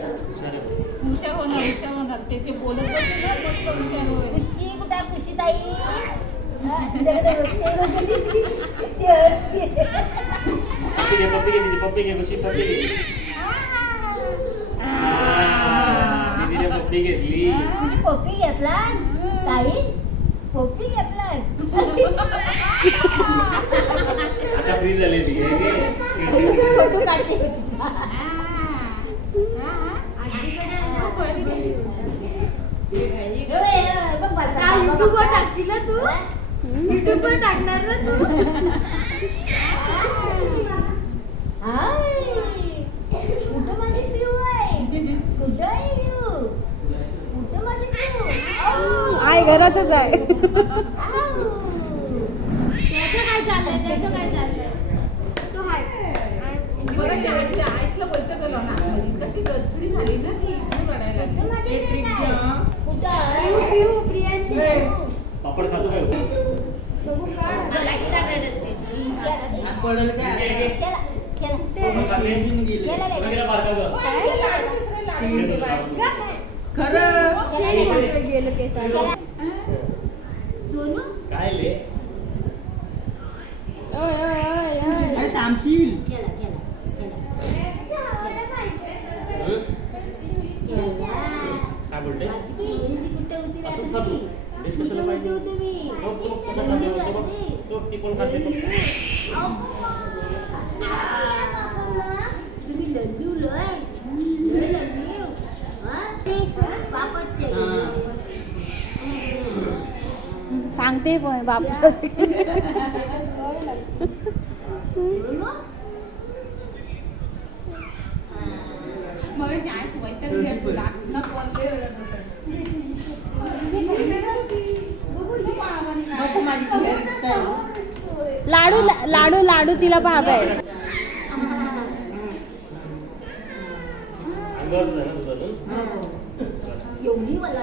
हुशार होणार हुशार होणार त्याचे बोलत बसले ना, मस्त हुशार होईल खुशी कुठं खुशी ताई हा, तुझ्याकडे बघते बघते. ती हसते. पप्पी घे पप्पी घे दीदी पप्पी घे खुशी पप्पी घे आ, दीदीने पप्पी घेतली तुम्ही पप्पी घेतला ताई पप्पी घेतला आता फ्री झाली ती. फोटो काढते वर. टाकशील ना तू? हा? युट्यूब वर टाकणार ना तू पिऊ प्रियांची पिऊ. पापड खातो काय केला. पापड खाते केला रे. बघ गेला ते. सोनू काय ले हं? केला काय बोलतेस असंच तू. पाहिजे? कसा खाते बघ. तो बघ. सांगते पण बापूसाठी. लाडू लाडू लाडू तिला भागाय एवढी मला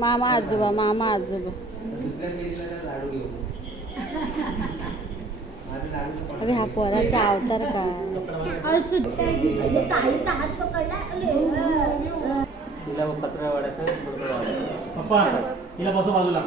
मामा आजोबा मामा आजोबा. अरे हा पोराचा अवतार का. तिला पत्र वाढायचं पप्पा तिला बाजूला.